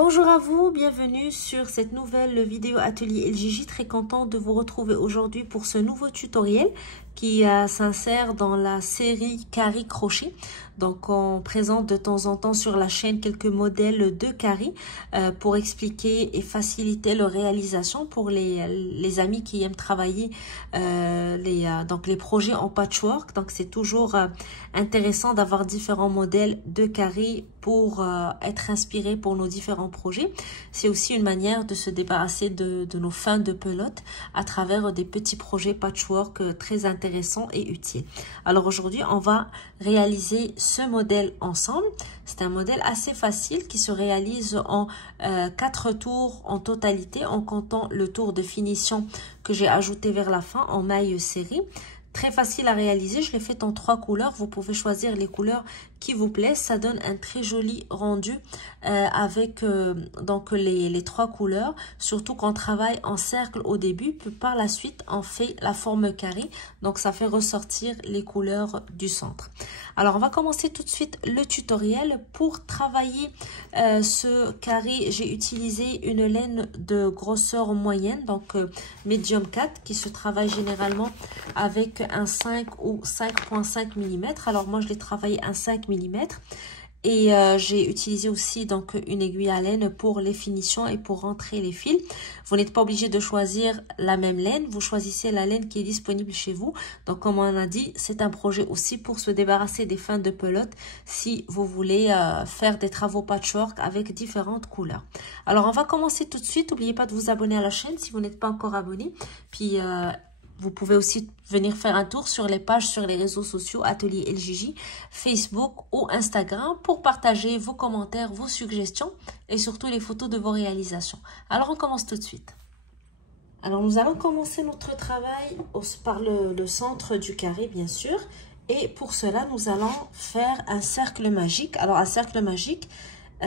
Bonjour à vous, bienvenue sur cette nouvelle vidéo atelier LJJ. Très contente de vous retrouver aujourd'hui pour ce nouveau tutoriel qui s'insère dans la série Carré Crochet. Donc on présente de temps en temps sur la chaîne quelques modèles de carré pour expliquer et faciliter leur réalisation pour les amis qui aiment travailler donc les projets en patchwork. Donc c'est toujours intéressant d'avoir différents modèles de carré pour être inspiré pour nos différents projets. C'est aussi une manière de se débarrasser de nos fins de pelote à travers des petits projets patchwork très intéressants et utiles. Alors aujourd'hui, on va réaliser ce modèle ensemble. C'est un modèle assez facile qui se réalise en 4 tours en totalité en comptant le tour de finition que j'ai ajouté vers la fin en maille serrée. Très facile à réaliser, je l'ai fait en 3 couleurs. Vous pouvez choisir les couleurs qui vous plaisent. Ça donne un très joli rendu avec donc les 3 couleurs. Surtout qu'on travaille en cercle au début, puis par la suite on fait la forme carrée. Donc ça fait ressortir les couleurs du centre. Alors on va commencer tout de suite le tutoriel. Pour travailler ce carré, j'ai utilisé une laine de grosseur moyenne, donc medium 4, qui se travaille généralement avec un 5 ou 5,5 mm. Alors moi je l'ai travaillé un 5 mm et j'ai utilisé aussi donc une aiguille à laine pour les finitions et pour rentrer les fils. Vous n'êtes pas obligé de choisir la même laine, vous choisissez la laine qui est disponible chez vous. Donc comme on a dit, c'est un projet aussi pour se débarrasser des fins de pelote si vous voulez faire des travaux patchwork avec différentes couleurs. Alors on va commencer tout de suite. N'oubliez pas de vous abonner à la chaîne si vous n'êtes pas encore abonné. Puis vous pouvez aussi venir faire un tour sur les pages sur les réseaux sociaux Atelier LJJ, Facebook ou Instagram pour partager vos commentaires, vos suggestions et surtout les photos de vos réalisations. Alors on commence tout de suite. Alors nous allons commencer notre travail par le centre du carré bien sûr. Et pour cela nous allons faire un cercle magique. Alors un cercle magique,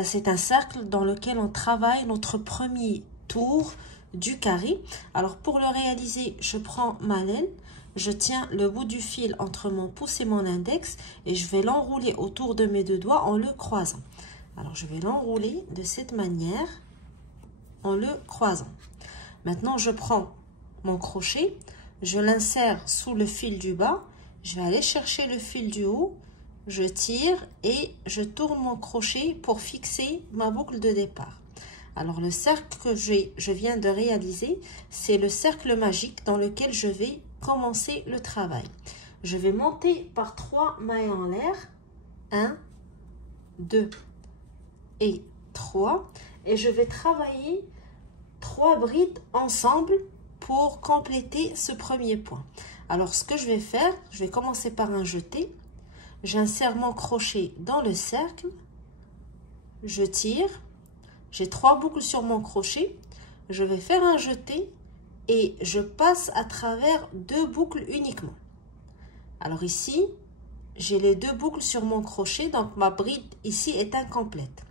c'est un cercle dans lequel on travaille notre premier tour du carré. Alors pour le réaliser, je prends ma laine, je tiens le bout du fil entre mon pouce et mon index et je vais l'enrouler autour de mes 2 doigts en le croisant. Alors je vais l'enrouler de cette manière en le croisant. Maintenant je prends mon crochet, je l'insère sous le fil du bas, je vais aller chercher le fil du haut, je tire et je tourne mon crochet pour fixer ma boucle de départ. Alors le cercle que je viens de réaliser, c'est le cercle magique dans lequel je vais commencer le travail. Je vais monter par 3 mailles en l'air, 1, 2 et 3, et je vais travailler 3 brides ensemble pour compléter ce premier point. Alors ce que je vais faire, je vais commencer par un jeté, j'insère mon crochet dans le cercle, je tire. J'ai 3 boucles sur mon crochet, je vais faire un jeté et je passe à travers 2 boucles uniquement. Alors ici, j'ai les 2 boucles sur mon crochet, donc ma bride ici est incomplète.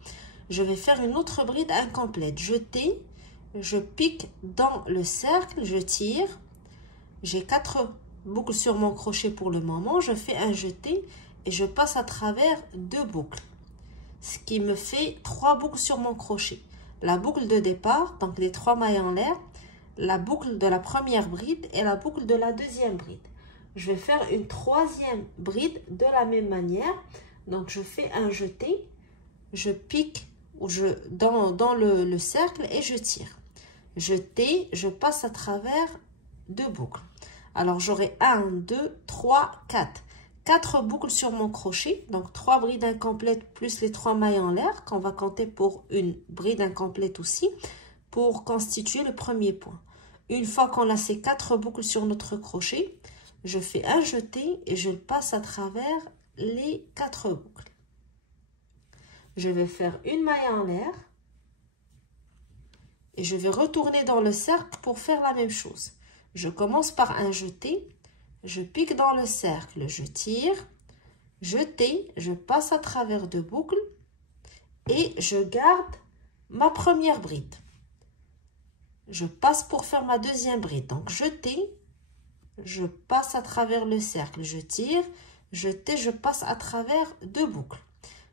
Je vais faire une autre bride incomplète. Jeté, je pique dans le cercle, je tire. J'ai 4 boucles sur mon crochet pour le moment, je fais un jeté et je passe à travers 2 boucles. Ce qui me fait 3 boucles sur mon crochet. La boucle de départ, donc les 3 mailles en l'air, la boucle de la première bride et la boucle de la deuxième bride. Je vais faire une 3e bride de la même manière. Donc je fais un jeté, je pique dans le cercle et je tire. Jeté, je passe à travers 2 boucles. Alors j'aurai 1, 2, 3, 4. 4 boucles sur mon crochet, donc 3 brides incomplètes plus les 3 mailles en l'air qu'on va compter pour une bride incomplète aussi pour constituer le premier point. Une fois qu'on a ces 4 boucles sur notre crochet, je fais un jeté et je passe à travers les 4 boucles. Je vais faire une maille en l'air et je vais retourner dans le cercle pour faire la même chose. Je commence par un jeté. Je pique dans le cercle, je tire, jeté, je passe à travers 2 boucles et je garde ma première bride. Je passe pour faire ma deuxième bride. Donc jeté, je passe à travers le cercle, je tire, jeté, je passe à travers 2 boucles.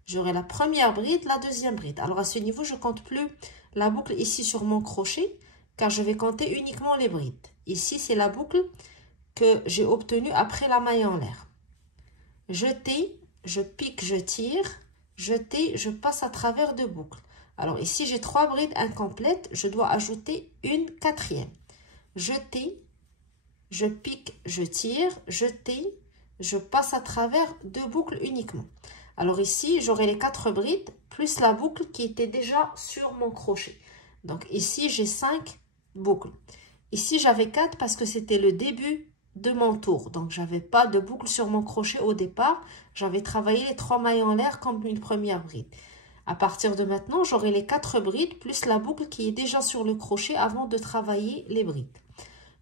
J'aurai la première bride, la deuxième bride. Alors à ce niveau, je ne compte plus la boucle ici sur mon crochet, car je vais compter uniquement les brides. Ici, c'est la boucle que j'ai obtenue après la maille en l'air. Jeter, je pique, je tire, jeter, je passe à travers deux boucles. Alors ici, j'ai 3 brides incomplètes, je dois ajouter une quatrième. Jeter, je pique, je tire, jeter, je passe à travers deux boucles uniquement. Alors ici, j'aurai les 4 brides plus la boucle qui était déjà sur mon crochet. Donc ici, j'ai 5 boucles. Ici, j'avais 4 parce que c'était le début de mon tour. Donc, j'avais pas de boucle sur mon crochet au départ. J'avais travaillé les 3 mailles en l'air comme une première bride. À partir de maintenant, j'aurai les 4 brides plus la boucle qui est déjà sur le crochet avant de travailler les brides.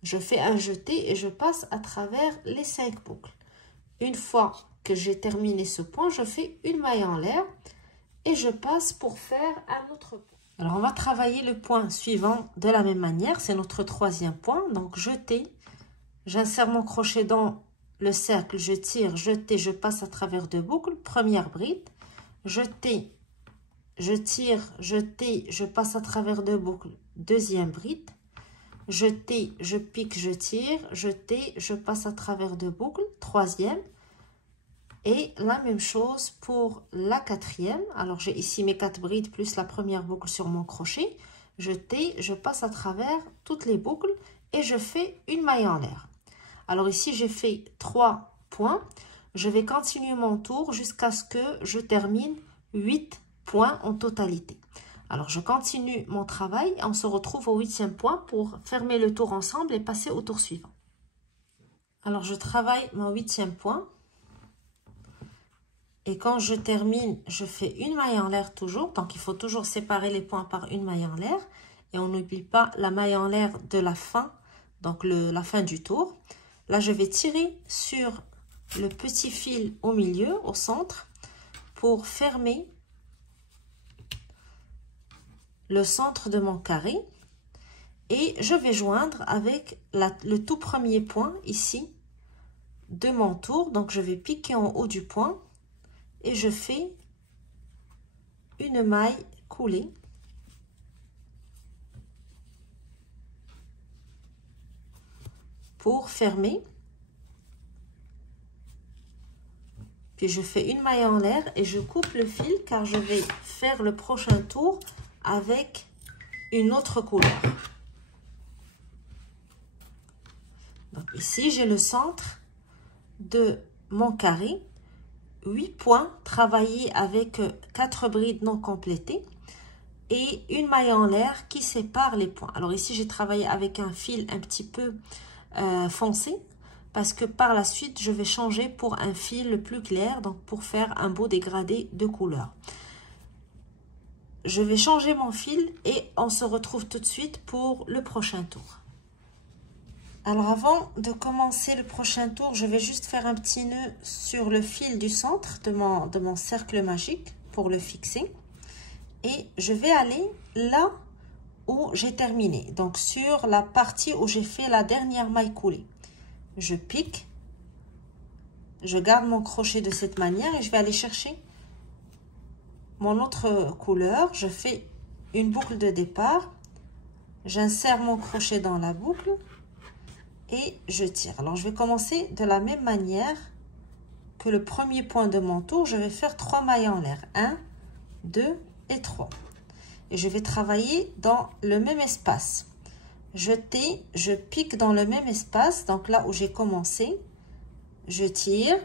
Je fais un jeté et je passe à travers les 5 boucles. Une fois que j'ai terminé ce point, je fais une maille en l'air et je passe pour faire un autre point. Alors, on va travailler le point suivant de la même manière. C'est notre 3e point. Donc, jeter, j'insère mon crochet dans le cercle, je tire, jeter, je passe à travers deux boucles. Première bride, jeter, je tire, jeter, je passe à travers deux boucles. Deuxième bride, jeter, je pique, je tire, jeter, je passe à travers deux boucles. Troisième. Et la même chose pour la 4e. Alors, j'ai ici mes 4 brides plus la première boucle sur mon crochet. Jeter, je passe à travers toutes les boucles et je fais une maille en l'air. Alors ici, j'ai fait 3 points. Je vais continuer mon tour jusqu'à ce que je termine 8 points en totalité. Alors, je continue mon travail et on se retrouve au 8e point pour fermer le tour ensemble et passer au tour suivant. Alors, je travaille mon 8e point. Et quand je termine, je fais une maille en l'air toujours. Donc, il faut toujours séparer les points par une maille en l'air. Et on n'oublie pas la maille en l'air de la fin, donc la fin du tour. Là, je vais tirer sur le petit fil au milieu, au centre, pour fermer le centre de mon carré. Et je vais joindre avec le tout premier point ici de mon tour. Donc, je vais piquer en haut du point. Et je fais une maille coulée pour fermer. Puis je fais une maille en l'air et je coupe le fil car je vais faire le prochain tour avec une autre couleur. Donc ici, j'ai le centre de mon carré. 8 points travaillés avec 4 brides non complétées et une maille en l'air qui sépare les points. Alors ici, j'ai travaillé avec un fil un petit peu foncé parce que par la suite, je vais changer pour un fil plus clair, donc pour faire un beau dégradé de couleur. Je vais changer mon fil et on se retrouve tout de suite pour le prochain tour. Alors avant de commencer le prochain tour, je vais juste faire un petit nœud sur le fil du centre de mon cercle magique pour le fixer. Et je vais aller là où j'ai terminé, donc sur la partie où j'ai fait la dernière maille coulée. Je pique, je garde mon crochet de cette manière et je vais aller chercher mon autre couleur. Je fais une boucle de départ, j'insère mon crochet dans la boucle. Et je tire. Alors, je vais commencer de la même manière que le premier point de mon tour. Je vais faire 3 mailles en l'air. 1, 2 et 3. Et je vais travailler dans le même espace. Jeter, je pique dans le même espace. Donc là où j'ai commencé, je tire.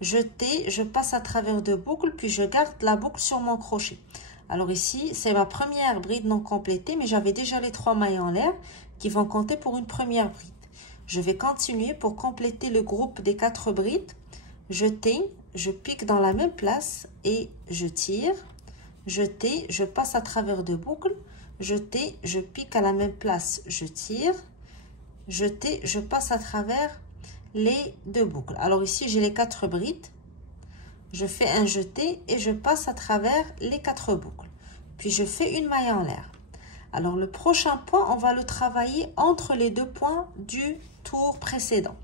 Jeter, je passe à travers deux boucles. Puis je garde la boucle sur mon crochet. Alors ici, c'est ma première bride non complétée. Mais j'avais déjà les 3 mailles en l'air qui vont compter pour une première bride. Je vais continuer pour compléter le groupe des 4 brides. Jeter, je pique dans la même place et je tire. Jeter, je passe à travers deux boucles. Jeter, je pique à la même place, je tire. Jeter, je passe à travers les deux boucles. Alors ici, j'ai les 4 brides. Je fais un jeté et je passe à travers les 4 boucles. Puis je fais une maille en l'air. Alors, le prochain point, on va le travailler entre les 2 points du tour précédent.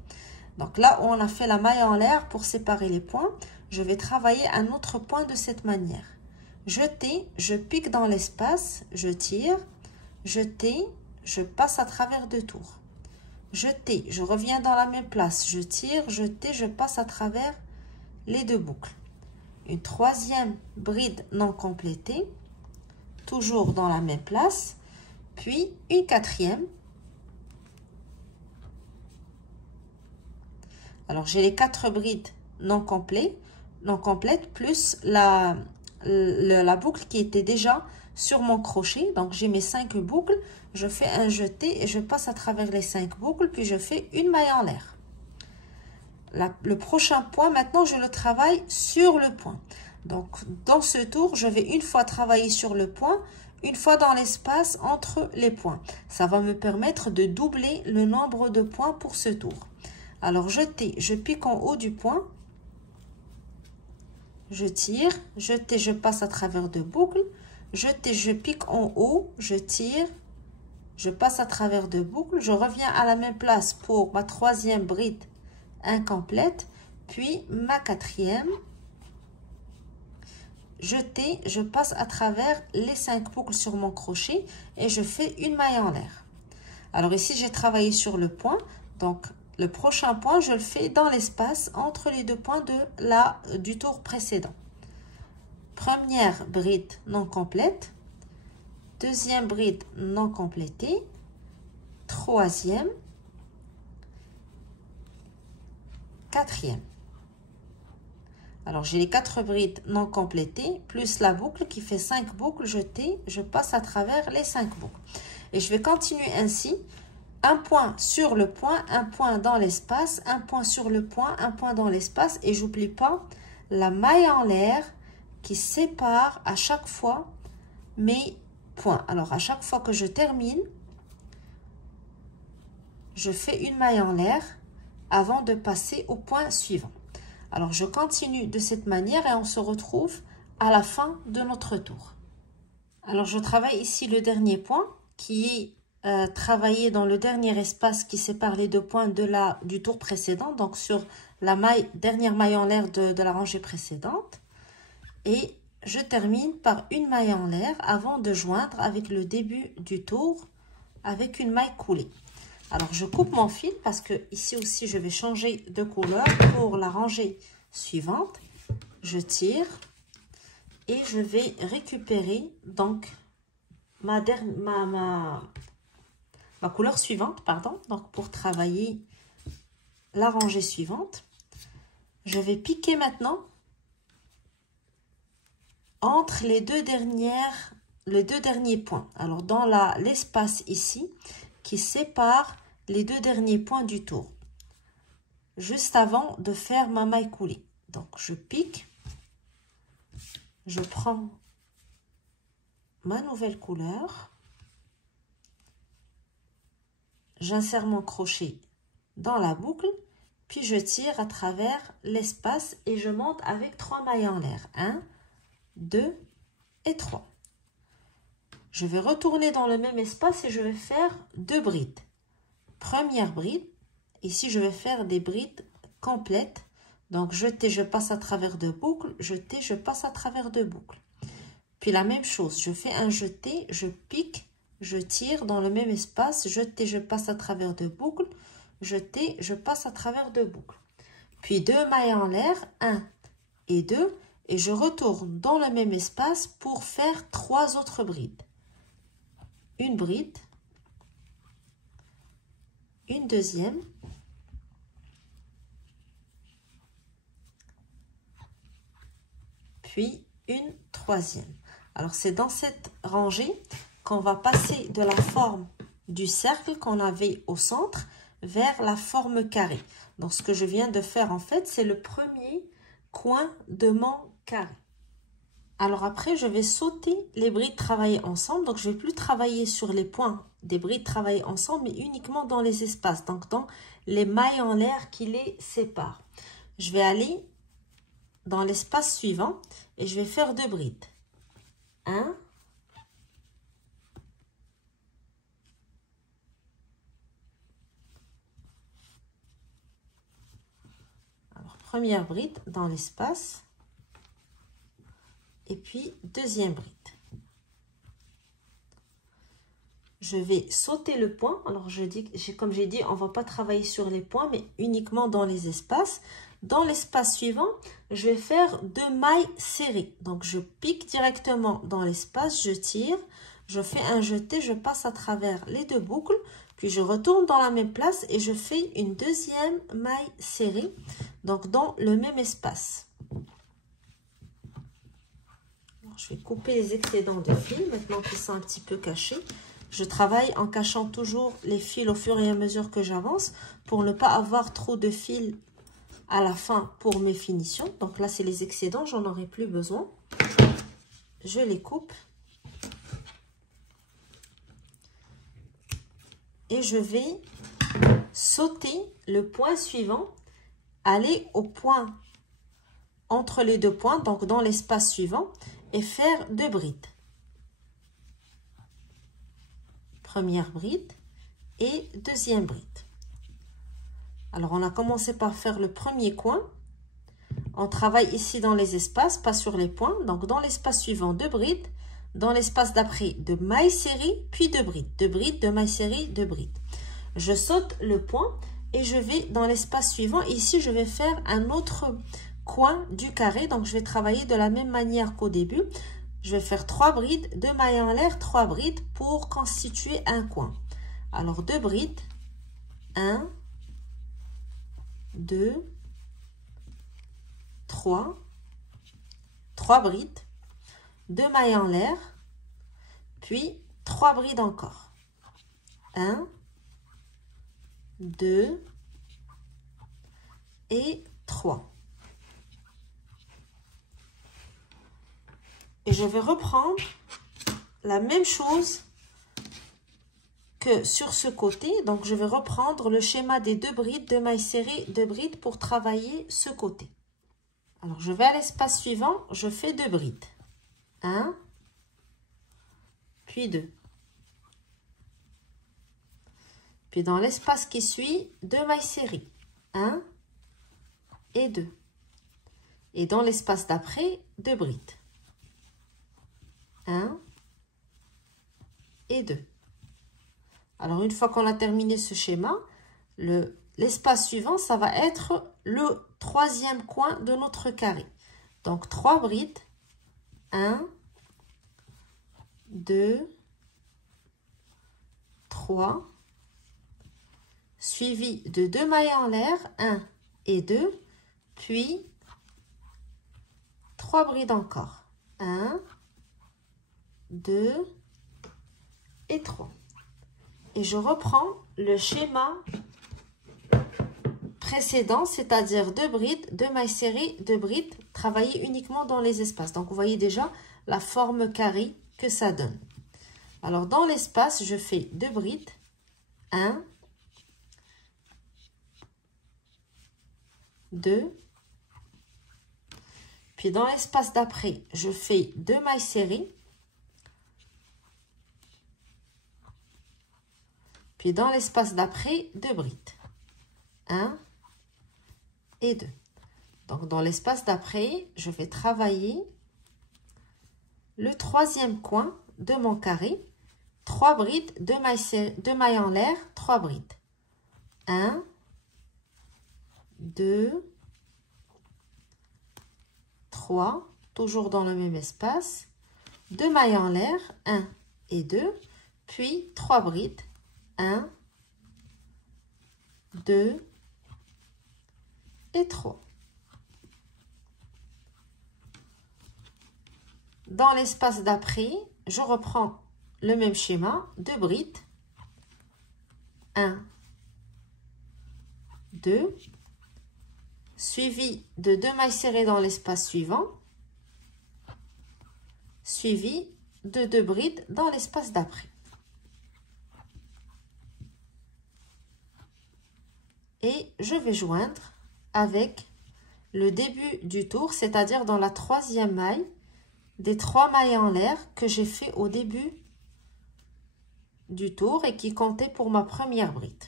Donc là où on a fait la maille en l'air pour séparer les points, je vais travailler un autre point de cette manière. Jeter, je pique dans l'espace, je tire, jeter, je passe à travers 2 tours. Jeter, je reviens dans la même place, je tire, jeter, je passe à travers les 2 boucles. Une troisième bride non complétée, toujours dans la même place, puis une quatrième. Alors j'ai les 4 brides non complètes plus la boucle qui était déjà sur mon crochet. Donc j'ai mes 5 boucles, je fais un jeté et je passe à travers les 5 boucles, puis je fais une maille en l'air. Le prochain point, maintenant je le travaille sur le point. Donc dans ce tour, je vais une fois travailler sur le point, une fois dans l'espace entre les points. Ça va me permettre de doubler le nombre de points pour ce tour. Alors jeter, je pique en haut du point, je tire, jeter, je passe à travers 2 boucles, jeter, je pique en haut, je tire, je passe à travers 2 boucles, je reviens à la même place pour ma troisième bride incomplète, puis ma quatrième, jeter, je passe à travers les 5 boucles sur mon crochet et je fais une maille en l'air. Alors ici j'ai travaillé sur le point, donc le prochain point je le fais dans l'espace entre les 2 points du tour précédent. Première bride non complète, deuxième bride non complétée, troisième, quatrième. Alors j'ai les 4 brides non complétées plus la boucle qui fait 5 boucles jetées, je passe à travers les 5 boucles et je vais continuer ainsi. Un point sur le point, un point dans l'espace, un point sur le point, un point dans l'espace et j'oublie pas la maille en l'air qui sépare à chaque fois mes points. Alors à chaque fois que je termine, je fais une maille en l'air avant de passer au point suivant. Alors je continue de cette manière et on se retrouve à la fin de notre tour. Alors je travaille ici le dernier point qui est travailler dans le dernier espace qui sépare les 2 points du tour précédent, donc sur la dernière maille en l'air de la rangée précédente. Et je termine par une maille en l'air avant de joindre avec le début du tour avec une maille coulée. Alors je coupe mon fil parce que ici aussi je vais changer de couleur pour la rangée suivante. Je tire et je vais récupérer donc ma couleur suivante, pardon. Donc pour travailler la rangée suivante, je vais piquer maintenant entre les deux derniers points. Alors dans l'espace ici qui sépare les 2 derniers points du tour, juste avant de faire ma maille coulée. Donc je pique, je prends ma nouvelle couleur, j'insère mon crochet dans la boucle, puis je tire à travers l'espace et je monte avec 3 mailles en l'air. 1, 2 et 3. Je vais retourner dans le même espace et je vais faire 2 brides. Première bride, ici je vais faire des brides complètes. Donc jeter, je passe à travers 2 boucles, jeter, je passe à travers 2 boucles. Puis la même chose, je fais un jeté, je pique, je tire dans le même espace, jeter, je passe à travers 2 boucles, jeter, je passe à travers 2 boucles. Puis 2 mailles en l'air, 1 et 2, et je retourne dans le même espace pour faire 3 autres brides. Une bride, une deuxième, puis une troisième. Alors c'est dans cette rangée qu'on va passer de la forme du cercle qu'on avait au centre vers la forme carrée. Donc ce que je viens de faire en fait, c'est le premier coin de mon carré. Alors après, je vais sauter les brides travaillées ensemble. Donc je ne vais plus travailler sur les points des brides travaillées ensemble, mais uniquement dans les espaces, donc dans les mailles en l'air qui les séparent. Je vais aller dans l'espace suivant et je vais faire 2 brides. 1, première bride dans l'espace et puis deuxième bride. Je vais sauter le point. Alors, comme j'ai dit, on ne va pas travailler sur les points, mais uniquement dans les espaces. Dans l'espace suivant, je vais faire 2 mailles serrées. Donc, je pique directement dans l'espace, je tire, je fais un jeté, je passe à travers les 2 boucles, puis je retourne dans la même place et je fais une deuxième maille serrée, donc dans le même espace. Alors, je vais couper les excédents de fil, maintenant qu'ils sont un petit peu cachés. Je travaille en cachant toujours les fils au fur et à mesure que j'avance pour ne pas avoir trop de fils à la fin pour mes finitions. Donc là, c'est les excédents, j'en aurai plus besoin. Je les coupe. Et je vais sauter le point suivant, aller au point entre les 2 points, donc dans l'espace suivant, et faire 2 brides. Première bride et deuxième bride. Alors, on a commencé par faire le premier coin. On travaille ici dans les espaces, pas sur les points. Donc, dans l'espace suivant, 2 brides. Dans l'espace d'après, 2 mailles serrées, puis 2 brides. 2 brides, 2 mailles serrées, 2 brides. Je saute le point et je vais dans l'espace suivant. Ici, je vais faire un autre coin du carré. Donc, je vais travailler de la même manière qu'au début. Je vais faire 3 brides, 2 mailles en l'air, 3 brides pour constituer un coin. Alors, 2 brides, 1, 2, 3 brides, 2 mailles en l'air, puis 3 brides encore. 1, 2 et 3. Et je vais reprendre la même chose que sur ce côté. Donc, je vais reprendre le schéma des 2 brides, 2 mailles serrées, 2 brides pour travailler ce côté. Alors, je vais à l'espace suivant, je fais 2 brides. 1, puis 2. Puis, dans l'espace qui suit, 2 mailles serrées. 1 et 2. Et dans l'espace d'après, 2 brides. 1 et 2. Alors, une fois qu'on a terminé ce schéma, l'espace suivant, ça va être le 3e coin de notre carré. Donc, 3 brides. 1, 2, 3. Suivi de 2 mailles en l'air, 1 et 2. Puis, 3 brides encore. 1, 2 et 3. Et je reprends le schéma précédent, c'est-à-dire 2 brides, 2 mailles serrées, 2 brides, travailler uniquement dans les espaces. Donc, vous voyez déjà la forme carrée que ça donne. Alors, dans l'espace, je fais 2 brides. 1, 2. Puis, dans l'espace d'après, je fais 2 mailles serrées. Puis, dans l'espace d'après, 2 brides. 1 et 2. Donc, dans l'espace d'après, je vais travailler le 3e coin de mon carré. 3 brides, 2 mailles en l'air, 3 brides. 1, 2, 3, toujours dans le même espace. 2 mailles en l'air, 1 et 2, puis 3 brides. 1, 2 et 3. Dans l'espace d'après, je reprends le même schéma, 2 brides. 1, 2, suivi de 2 mailles serrées dans l'espace suivant, suivi de 2 brides dans l'espace d'après. Et je vais joindre avec le début du tour, c'est-à-dire dans la 3e maille des 3 mailles en l'air que j'ai fait au début du tour et qui comptait pour ma première bride.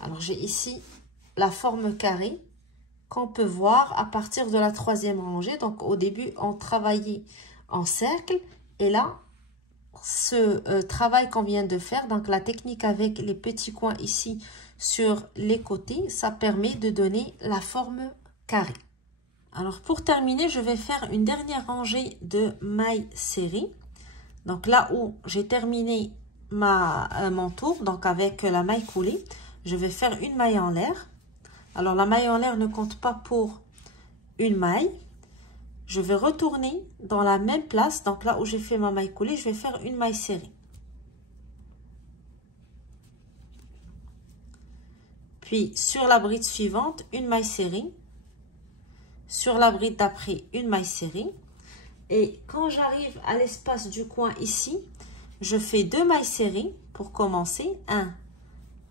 Alors, j'ai ici la forme carrée qu'on peut voir à partir de la troisième rangée. Donc au début, on travaillait en cercle et là, ce travail qu'on vient de faire, donc la technique avec les petits coins ici sur les côtés, ça permet de donner la forme carrée. Alors pour terminer, je vais faire une dernière rangée de mailles serrées. Donc là où j'ai terminé mon tour, donc avec la maille coulée, je vais faire une maille en l'air. Alors la maille en l'air ne compte pas pour une maille. Je vais retourner dans la même place, donc là où j'ai fait ma maille coulée, je vais faire une maille serrée. Puis sur la bride suivante, une maille serrée. Sur la bride d'après, une maille serrée. Et quand j'arrive à l'espace du coin ici, je fais 2 mailles serrées pour commencer. 1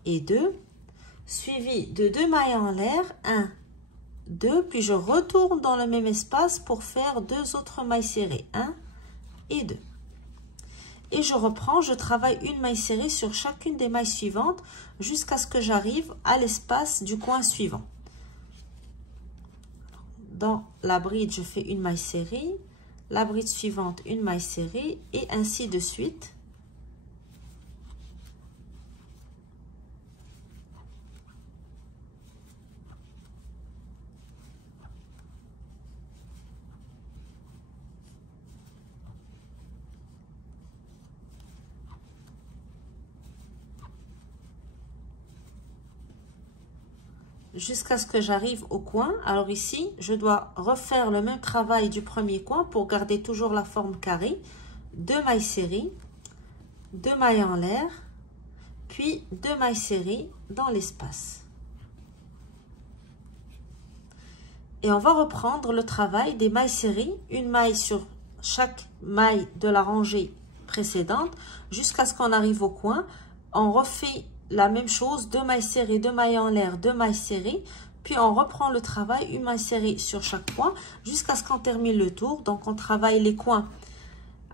et 2. Suivi de 2 mailles en l'air. 1, 2. Puis je retourne dans le même espace pour faire 2 autres mailles serrées. 1 et 2. Et je reprends, je travaille une maille serrée sur chacune des mailles suivantes jusqu'à ce que j'arrive à l'espace du coin suivant. Dans la bride, je fais une maille serrée, la bride suivante, une maille serrée et ainsi de suite. Jusqu'à ce que j'arrive au coin. Alors ici, je dois refaire le même travail du premier coin pour garder toujours la forme carrée. 2 mailles serrées, 2 mailles en l'air, puis 2 mailles serrées dans l'espace. Et on va reprendre le travail des mailles serrées, une maille sur chaque maille de la rangée précédente, jusqu'à ce qu'on arrive au coin. On refait la même chose, 2 mailles serrées, 2 mailles en l'air, 2 mailles serrées. Puis on reprend le travail, une maille serrée sur chaque coin, jusqu'à ce qu'on termine le tour. Donc on travaille les coins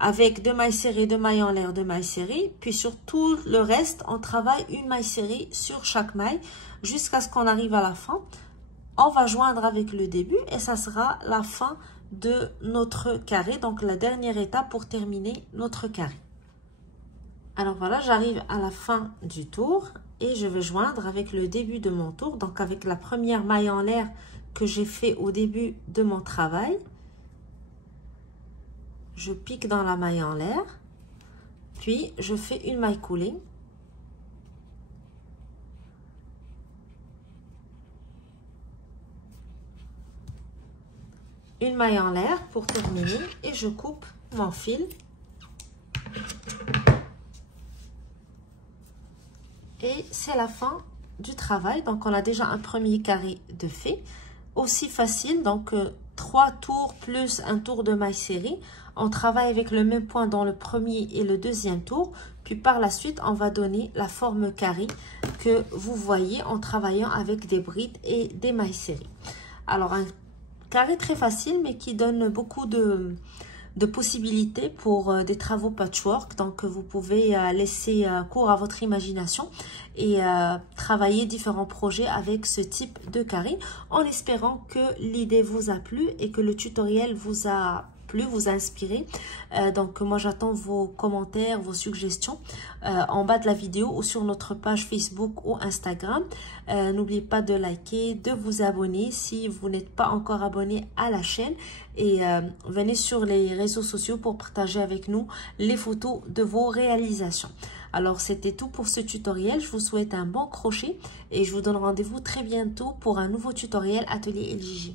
avec 2 mailles serrées, 2 mailles en l'air, 2 mailles serrées. Puis sur tout le reste, on travaille une maille serrée sur chaque maille, jusqu'à ce qu'on arrive à la fin. On va joindre avec le début et ça sera la fin de notre carré. Donc la dernière étape pour terminer notre carré. Alors voilà, j'arrive à la fin du tour et je vais joindre avec le début de mon tour. Donc avec la première maille en l'air que j'ai fait au début de mon travail. Je pique dans la maille en l'air. Puis je fais une maille coulée. Une maille en l'air pour terminer et je coupe mon fil. Et c'est la fin du travail. Donc, on a déjà un premier carré de fait. Aussi facile, donc 3 tours plus un tour de maille serrée. On travaille avec le même point dans le premier et le deuxième tour. Puis par la suite, on va donner la forme carrée que vous voyez en travaillant avec des brides et des mailles serrées. Alors, un carré très facile, mais qui donne beaucoup de possibilités pour des travaux patchwork. Donc vous pouvez laisser cours à votre imagination et travailler différents projets avec ce type de carré, en espérant que l'idée vous a plu et que le tutoriel vous a plu, vous a inspiré. Donc moi j'attends vos commentaires, vos suggestions en bas de la vidéo ou sur notre page Facebook ou Instagram. N'oubliez pas de liker, de vous abonner si vous n'êtes pas encore abonné à la chaîne, et venez sur les réseaux sociaux pour partager avec nous les photos de vos réalisations. Alors c'était tout pour ce tutoriel, je vous souhaite un bon crochet et je vous donne rendez-vous très bientôt pour un nouveau tutoriel Atelier LJJ.